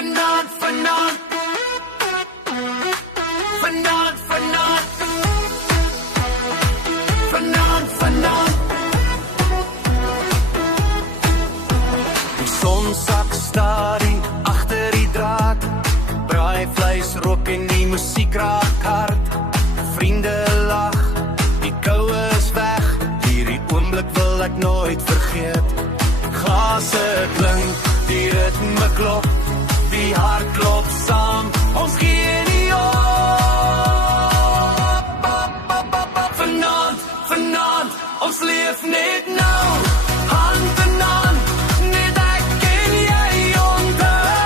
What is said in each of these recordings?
Vanaand, vanaand. Vanaand, vanaand. Vanaand, vanaand. Die son sak stadig agter die draad. Braai vleis, rook en die musiek raak hard. Vriende lag, die koue is weg. Hierdie oomblik wil ek nooit vergeet. Glase klink, die ritme klop. Die hart klop saam, ons gee nie op. Vanaand, vanaand, ons leef net nou. Hand in hand, net ek en jy onthou.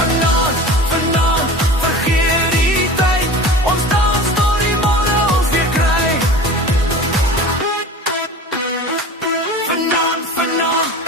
Vanaand, vanaand, vergeet die tyd. Ons dans tot die môre ons weer kry. Vanaand, vanaand.